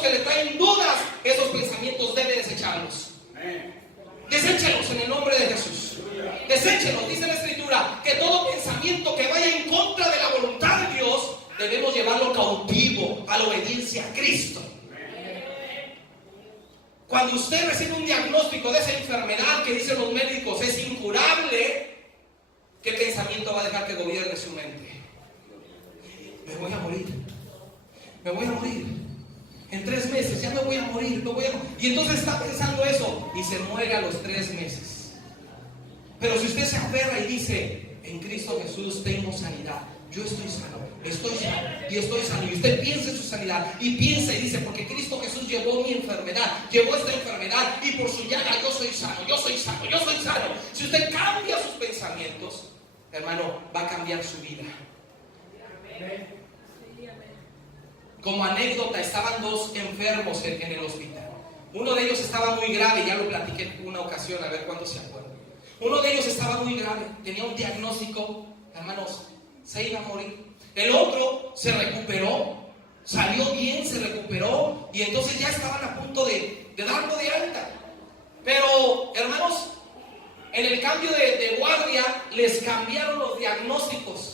que le traen dudas, esos pensamientos debe desecharlos. Deséchelos en el nombre de Jesús. Deséchelos, dice la Escritura, que todo pensamiento que vaya en contra de la voluntad de Dios, debemos llevarlo cautivo a la obediencia a Cristo. Cuando usted recibe un diagnóstico de esa enfermedad que dicen los médicos es incurable, ¿qué pensamiento va a dejar que gobierne su mente? Me voy a morir. Me voy a morir. En 3 meses ya me voy a morir. Y entonces está pensando eso y se muere a los 3 meses. Pero si usted se aferra y dice: en Cristo Jesús tengo sanidad, yo estoy sano y estoy sano, y usted piensa en su sanidad y piensa y dice: porque Cristo Jesús llevó mi enfermedad, llevó esta enfermedad, y por su llaga yo soy sano, yo soy sano, yo soy sano. Si usted cambia sus pensamientos, hermano, va a cambiar su vida. Como anécdota, estaban 2 enfermos en el hospital. Uno de ellos estaba muy grave, ya lo platiqué en una ocasión, a ver cuándo se acuerdan. Uno de ellos estaba muy grave, tenía un diagnóstico, hermanos, se iba a morir. El otro se recuperó, salió bien, se recuperó, y entonces ya estaban a punto de darlo de alta. Pero, hermanos, en el cambio de guardia les cambiaron los diagnósticos.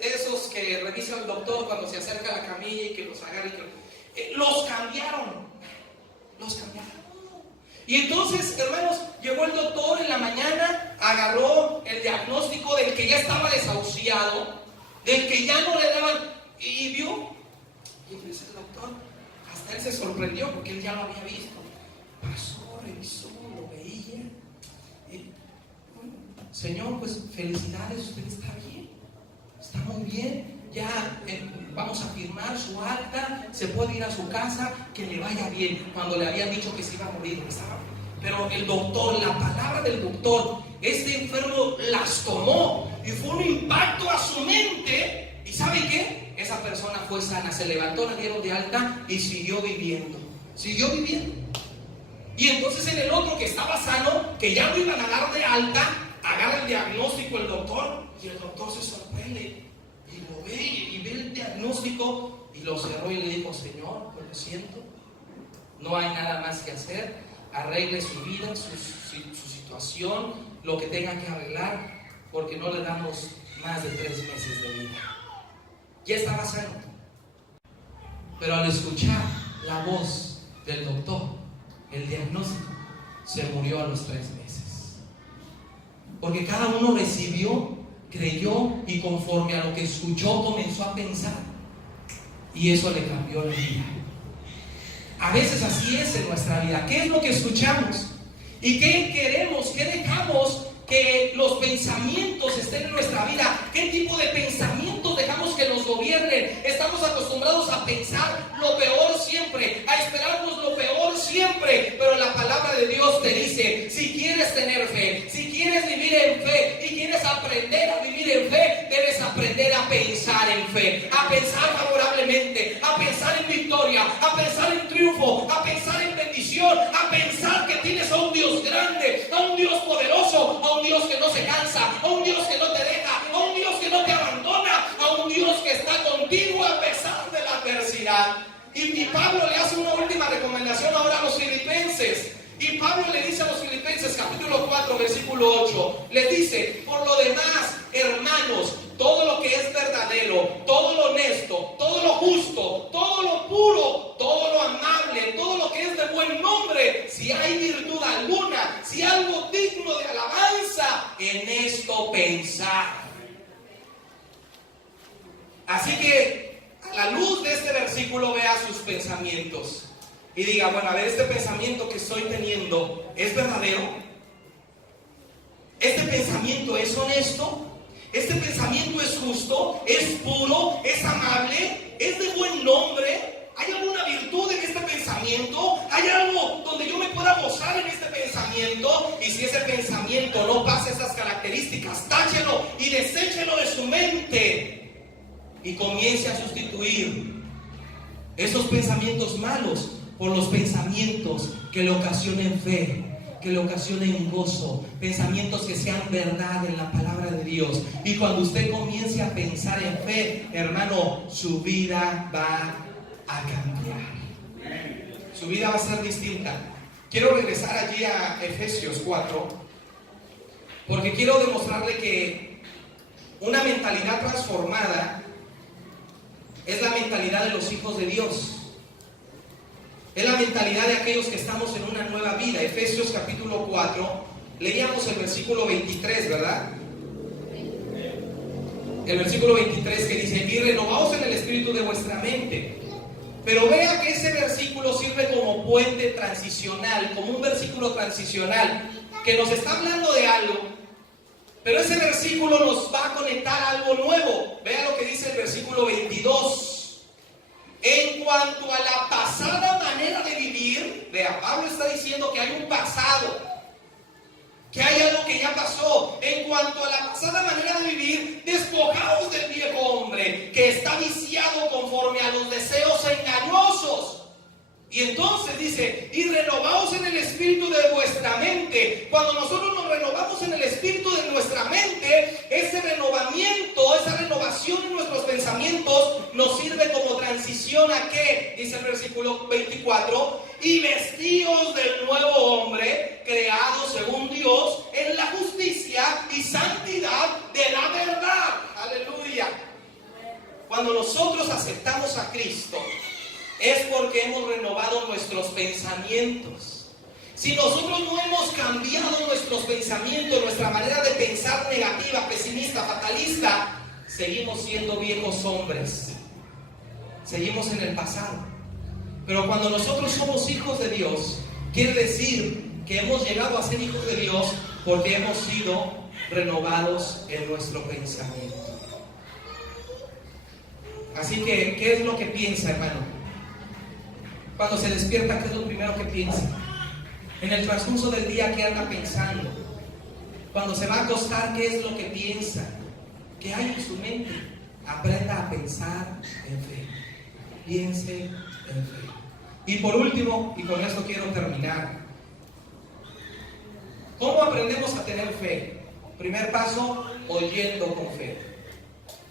Esos que revisa el doctor cuando se acerca a la camilla y que los agarra los cambiaron. Y entonces, hermanos, llegó el doctor en la mañana, agarró el diagnóstico del que ya estaba desahuciado, del que ya no le daban, y vio. Y entonces el doctor, hasta él se sorprendió porque él ya lo había visto. Pasó, revisó, lo veía. Señor, pues felicidades, usted está bien. Está muy bien, ya vamos a firmar su acta, se puede ir a su casa, que le vaya bien. Cuando le habían dicho que se iba a morir, pero el doctor, la palabra del doctor, este enfermo las tomó y fue un impacto a su mente. ¿Y sabe qué? Esa persona fue sana, se levantó, la dieron de alta y siguió viviendo. Y entonces en el otro que estaba sano, que ya lo iban a dar de alta, agarra el diagnóstico el doctor, y el doctor se sorprende y lo ve y ve el diagnóstico y lo cerró y le dijo: Señor, pues lo siento, no hay nada más que hacer, arregle su vida, su situación, lo que tenga que arreglar, porque no le damos más de 3 meses de vida. Ya estaba sano, pero al escuchar la voz del doctor, el diagnóstico, se murió a los 3 meses. Porque cada uno recibió, creyó, y conforme a lo que escuchó comenzó a pensar, y eso le cambió la vida. A veces así es en nuestra vida. ¿Qué es lo que escuchamos? ¿Y qué queremos? ¿Qué dejamos que los pensamientos estén en nuestra vida? ¿Qué tipo de pensamientos dejamos que nos gobiernen? Estamos acostumbrados a pensar lo peor siempre, a esperarnos lo peor siempre, pero la palabra de Dios te dice: si quieres tener fe, si quieres vivir en fe y quieres aprender a vivir en fe, debes aprender a pensar en fe, a pensar favorablemente, a pensar en victoria, a pensar en triunfo, a pensar en bendición, a pensar que tienes a un Dios grande, a un Dios poderoso, a un Dios que no se cansa, a un Dios que no te deja, a un Dios que no te abandona, a un Dios que está contigo a pesar de la adversidad. Y Pablo le hace una última recomendación ahora a los filipenses. Y Pablo le dice a los Filipenses, capítulo 4, versículo 8, les dice: por lo demás, hermanos, todo lo que es verdadero, todo lo honesto, todo lo justo, todo lo puro, todo lo amable, todo lo que es de buen nombre, si hay virtud alguna, si algo digno de alabanza, en esto pensar. Así que versículo vea sus pensamientos y diga, bueno, a ver, este pensamiento que estoy teniendo, ¿es verdadero? ¿Este pensamiento es honesto? ¿Este pensamiento es justo? ¿Es puro? ¿Es amable? ¿Es de buen nombre? ¿Hay alguna virtud en este pensamiento? ¿Hay algo donde yo me pueda gozar en este pensamiento? Y si ese pensamiento no pasa esas características, táchelo y deséchelo de su mente y comience a sustituir esos pensamientos malos por los pensamientos que le ocasionen fe, que le ocasionen gozo, pensamientos que sean verdad en la palabra de Dios. Y cuando usted comience a pensar en fe, hermano, su vida va a cambiar. Su vida va a ser distinta. Quiero regresar allí a Efesios 4, porque quiero demostrarle que una mentalidad transformada es la mentalidad de los hijos de Dios. Es la mentalidad de aquellos que estamos en una nueva vida. Efesios capítulo 4, leíamos el versículo 23, ¿verdad? El versículo 23 que dice, y renovaos en el espíritu de vuestra mente. Pero vea que ese versículo sirve como puente transicional, como un versículo transicional, que nos está hablando de algo, pero ese versículo nos va a conectar a algo nuevo. Vea lo que dice el versículo 22. En cuanto a la pasada manera de vivir, vea, Pablo está diciendo que hay un pasado, que hay algo que ya pasó. En cuanto a la pasada manera de vivir, despojaos del viejo hombre, que está viciado conforme a los deseos engañosos. Y entonces dice, y renovaos en el espíritu de vuestra mente. Cuando nosotros nos renovamos en el espíritu de nuestra mente, ese renovamiento, esa renovación en nuestros pensamientos nos sirve como transición a ¿qué? Dice el versículo 24, y vestíos del nuevo hombre, creado según Dios, en la justicia y santidad de la verdad. Aleluya. Cuando nosotros aceptamos a Cristo, es porque hemos renovado nuestros pensamientos. Si nosotros no hemos cambiado nuestros pensamientos, nuestra manera de pensar negativa, pesimista, fatalista, seguimos siendo viejos hombres. Seguimos en el pasado. Pero cuando nosotros somos hijos de Dios, quiere decir que hemos llegado a ser hijos de Dios porque hemos sido renovados en nuestro pensamiento. Así que, ¿qué es lo que piensa, hermano? Cuando se despierta, ¿qué es lo primero que piensa? En el transcurso del día, ¿qué anda pensando? Cuando se va a acostar, ¿qué es lo que piensa? ¿Qué hay en su mente? Aprenda a pensar en fe. Piense en fe. Y por último, y con esto quiero terminar, ¿cómo aprendemos a tener fe? Primer paso, oyendo con fe.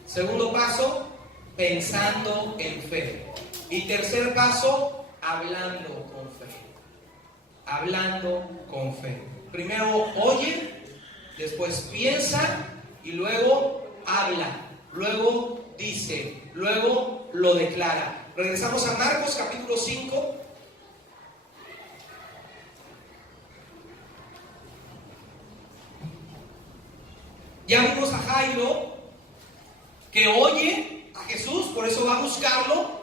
Segundo paso, pensando en fe. Y tercer paso, hablando con fe. Hablando con fe. Primero oye, después piensa y luego habla, luego dice, luego lo declara. Regresamos a Marcos capítulo 5. Ya vimos a Jairo que oye a Jesús, por eso va a buscarlo.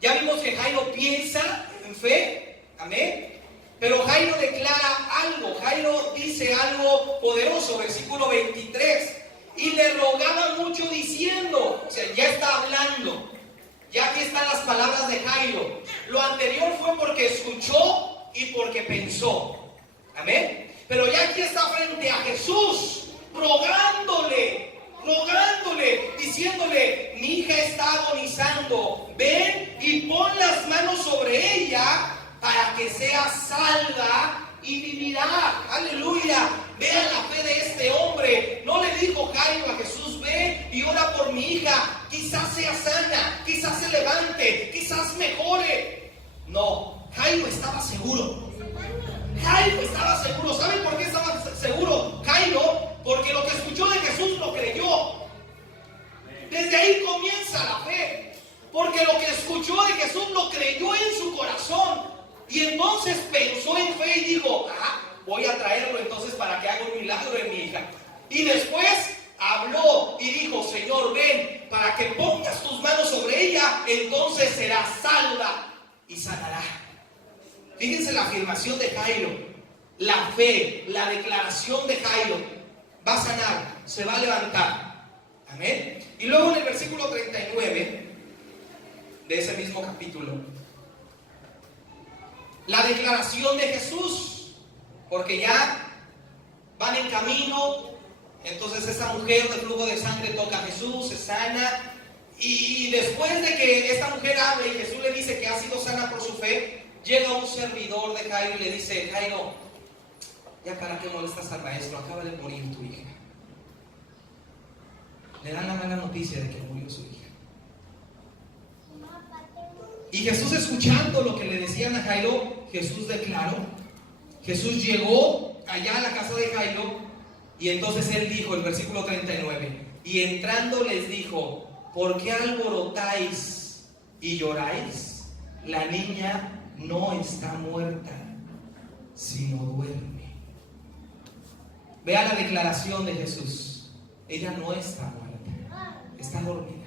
Ya vimos que Jairo piensa en fe, amén. Pero Jairo declara algo, Jairo dice algo poderoso, versículo 23. Y le rogaba mucho diciendo, o sea, ya está hablando. Ya aquí están las palabras de Jairo. Lo anterior fue porque escuchó y porque pensó, amén. Pero ya aquí está frente a Jesús, rogándole, diciéndole, mi hija está agonizando, ven y pon las manos sobre ella para que sea salva y vivirá. Aleluya. Vean la fe de este hombre. No le dijo Jairo a Jesús, ve y ora por mi hija, quizás sea sana, quizás se levante, quizás mejore. No, Jairo estaba seguro. Jairo estaba seguro. ¿Saben por qué estaba seguro Jairo? Porque lo que escuchó de Jesús lo creyó. Desde ahí comienza la fe. Porque lo que escuchó de Jesús lo creyó en su corazón. Y entonces pensó en fe y dijo, voy a traerlo entonces para que haga un milagro en mi hija. Y después habló y dijo, Señor, ven, para que pongas tus manos sobre ella, entonces será Fíjense la afirmación de Jairo, la fe, la declaración de Jairo. Va a sanar, se va a levantar. Amén. Y luego en el versículo 39 de ese mismo capítulo, la declaración de Jesús, porque ya van en camino. Entonces esta mujer de flujo de sangre toca a Jesús, se sana. Y después de que esta mujer habla y Jesús le dice que ha sido sana por su fe, llega un servidor de Jairo y le dice: Jairo, ya para qué molestas al maestro, acaba de morir tu hija. Le dan la mala noticia de que murió su hija. Y Jesús, escuchando lo que le decían a Jairo, Jesús declaró. Jesús llegó allá a la casa de Jairo y entonces él dijo, el versículo 39, y entrando les dijo: ¿por qué alborotáis y lloráis? La niña no está muerta, sino duerme. Vea la declaración de Jesús. Ella no está muerta, está dormida.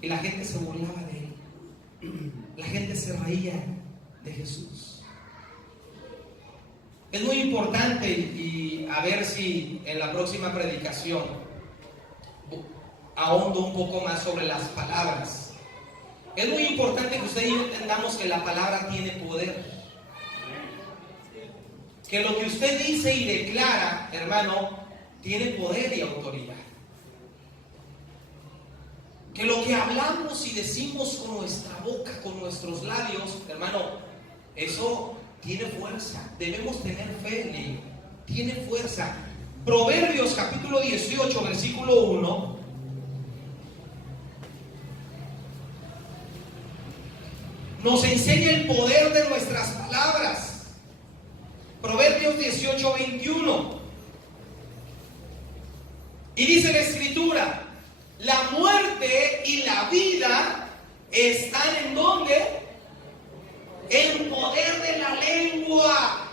Y la gente se burlaba de él. La gente se reía de Jesús. Es muy importante, y a ver si en la próxima predicación ahondo un poco más sobre las palabras. Es muy importante que usted y yo entendamos que la palabra tiene poder. Que lo que usted dice y declara, hermano, tiene poder y autoridad. Que lo que hablamos y decimos con nuestra boca, con nuestros labios, hermano, eso tiene fuerza. Debemos tener fe en ello. Tiene fuerza. Proverbios capítulo 18, versículo 1. Nos enseña el poder de nuestras palabras. Proverbios 18, 21. Y dice la Escritura: la muerte y la vida están ¿en dónde? En poder de la lengua.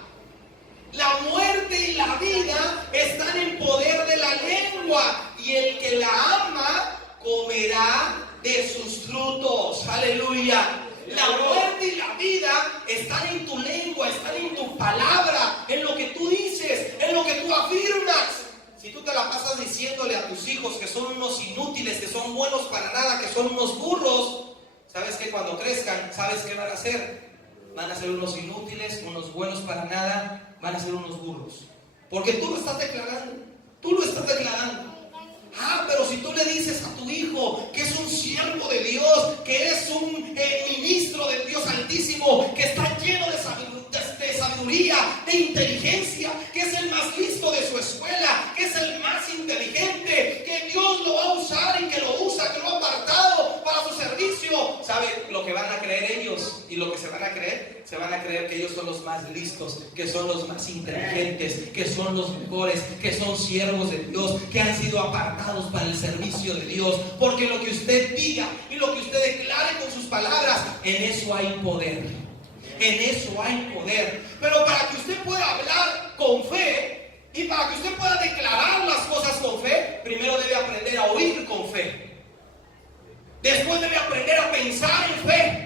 La muerte y la vida están en poder de la lengua, y el que la ama comerá de sus frutos. Aleluya. La muerte y la vida están en tu lengua, están en tu palabra, en lo que tú dices, en lo que tú afirmas. Si tú te la pasas diciéndole a tus hijos que son unos inútiles, que son buenos para nada, que son unos burros, ¿sabes qué? Cuando crezcan, ¿sabes qué van a hacer? Van a ser unos inútiles, unos buenos para nada, van a ser unos burros. Porque tú lo estás declarando, tú lo estás declarando. Pero si tú le dices a tu hijo que es un siervo de Dios, que es un ministro del Dios Altísimo, que está lleno de sabiduría, de inteligencia, que es el más listo de su escuela, que es el más inteligente, que Dios lo va a usar y que lo usa, que lo ha apartado para su servicio, ¿sabe lo que van a creer ellos? Y lo que se van a creer que ellos son los más listos, que son los más inteligentes, que son los mejores, que son siervos de Dios, que han sido apartados para el servicio de Dios. Porque lo que usted diga y lo que usted declare con sus palabras, en eso hay poder. En eso hay poder. Pero para que usted pueda hablar con fe y para que usted pueda declarar las cosas con fe, primero debe aprender a oír con fe. Después debe aprender a pensar en fe.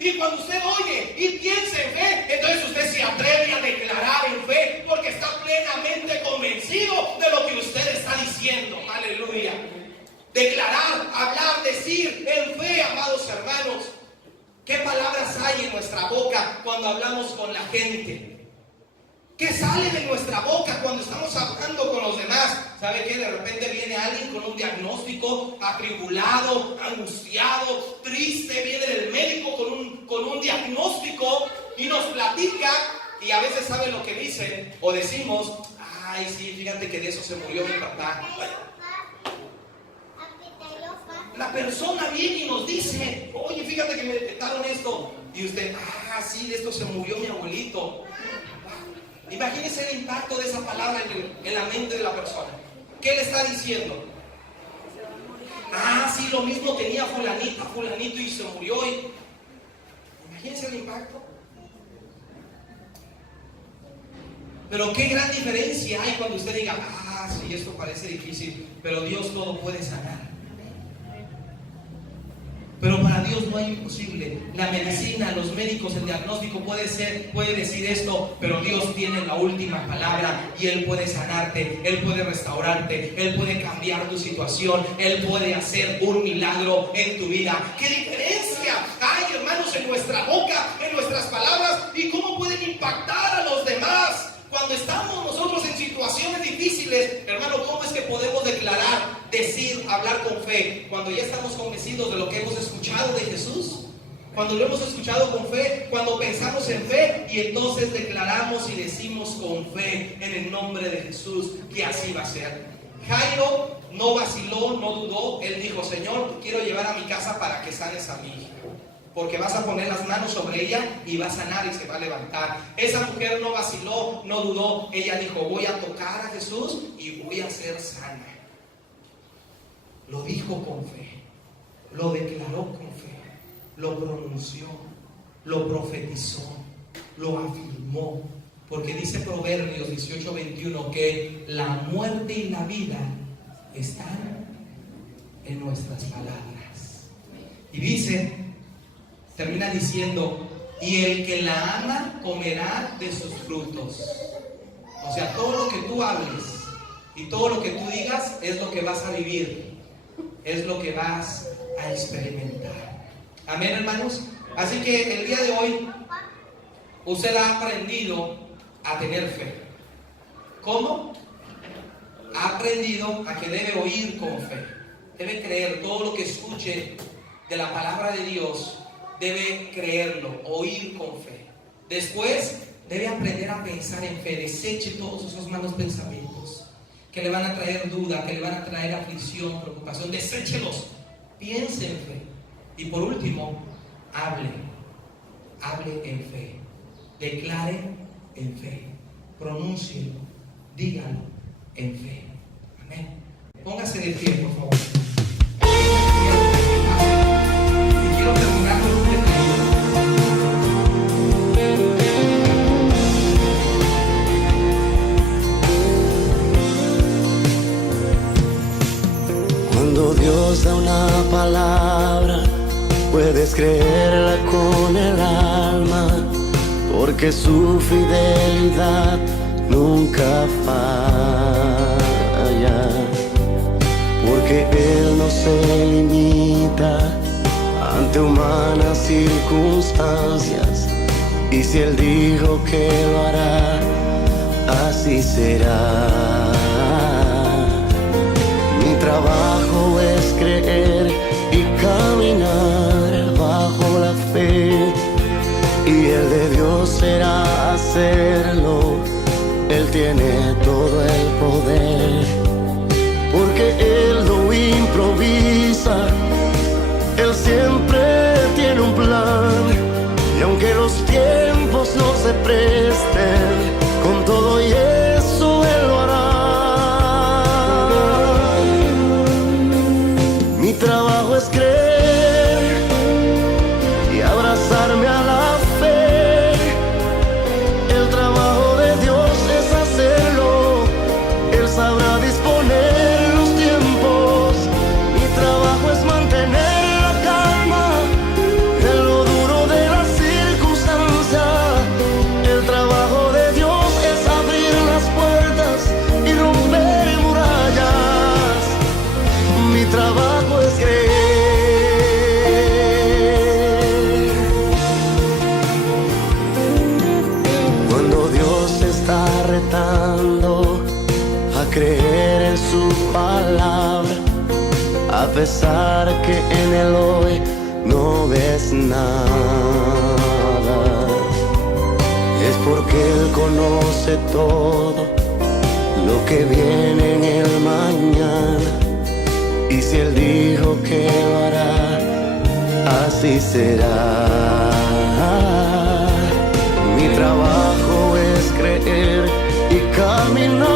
Y cuando usted oye y piensa en fe, entonces usted se atreve a declarar en fe, porque está plenamente convencido de lo que usted está diciendo. Aleluya. Declarar, hablar, decir en fe, amados hermanos. ¿Qué palabras hay en nuestra boca cuando hablamos con la gente? ¿Qué sale de nuestra boca cuando estamos hablando con los demás? ¿Sabe qué? De repente viene alguien con un diagnóstico, atribulado, angustiado, triste, viene del médico con un diagnóstico y nos platica, y a veces sabe lo que dice o decimos: ay, sí, fíjate que de eso se murió mi papá. La persona viene y nos dice: oye, fíjate que me detectaron esto. Y usted: sí, de esto se murió mi abuelito. Imagínese el impacto de esa palabra en la mente de la persona. ¿Qué le está diciendo? Sí, lo mismo tenía fulanito y se murió. Imagínese el impacto. Pero qué gran diferencia hay cuando usted diga: sí, esto parece difícil, pero Dios todo puede sanar. Pero para Dios no hay imposible. La medicina, los médicos, el diagnóstico puede decir esto, pero Dios tiene la última palabra y Él puede sanarte, Él puede restaurarte, Él puede cambiar tu situación, Él puede hacer un milagro en tu vida. ¿Qué diferencia hay, hermanos, en nuestra boca, en nuestras palabras, y cómo pueden impactar a los demás? Cuando estamos nosotros en situaciones difíciles, hermano, ¿cómo es que podemos declarar, decir, hablar con fe? Cuando ya estamos convencidos de lo que hemos escuchado de Jesús, cuando lo hemos escuchado con fe, cuando pensamos en fe y entonces declaramos y decimos con fe en el nombre de Jesús que así va a ser. Jairo no vaciló, no dudó. Él dijo: Señor, quiero llevar a mi casa para que sanes a mi hija, porque vas a poner las manos sobre ella y va a sanar y se va a levantar. Esa mujer no vaciló, no dudó. Ella dijo: voy a tocar a Jesús y voy a ser sana. Lo dijo con fe, lo declaró con fe, lo pronunció, lo profetizó, lo afirmó. Porque dice Proverbios 18:21 que la muerte y la vida están en nuestras palabras. Y dice, termina diciendo: y el que la ama comerá de sus frutos. O sea, todo lo que tú hables y todo lo que tú digas es lo que vas a vivir, es lo que vas a experimentar. Amén, hermanos. Así que el día de hoy usted ha aprendido a tener fe. ¿Cómo? Ha aprendido a que debe oír con fe, debe creer. Todo lo que escuche de la palabra de Dios debe creerlo, oír con fe. Después debe aprender a pensar en fe. Deseche todos esos malos pensamientos que le van a traer duda, que le van a traer aflicción, preocupación. Deséchelos, piense en fe. Y por último, hable en fe, declare en fe, pronúncielo, dígalo en fe. Amén. Póngase de pie, por favor. Y quiero terminar con un detalle. Cuando Dios da una palabra, puedes creerla con el alma, porque su fidelidad nunca falla, porque Él no se limita ante humanas circunstancias, y si Él dijo que lo hará, así será. Mi trabajo es creer y caminar bajo la fe, y el de Dios será hacerlo. Él tiene todo el poder, porque Él no improvisa, Él siempre tiene un plan. Y aunque los tiempos no se presten, con todo y eso Él lo hará. Mi trabajo es creer y abrazarme a la fe. El trabajo de Dios es hacerlo. Él sabrá disponer los tiempos. Mi trabajo es mantener la calma en lo duro de la circunstancia. El trabajo de Dios es abrir las puertas y romper murallas. Mi trabajo es creer. Cuando Dios está retando a creer en su palabra, a pesar que en el hoy no ves nada, es porque Él conoce todo lo que viene en el mañana, y si Él dijo que lo hará, así será. Mi trabajo es creer y caminar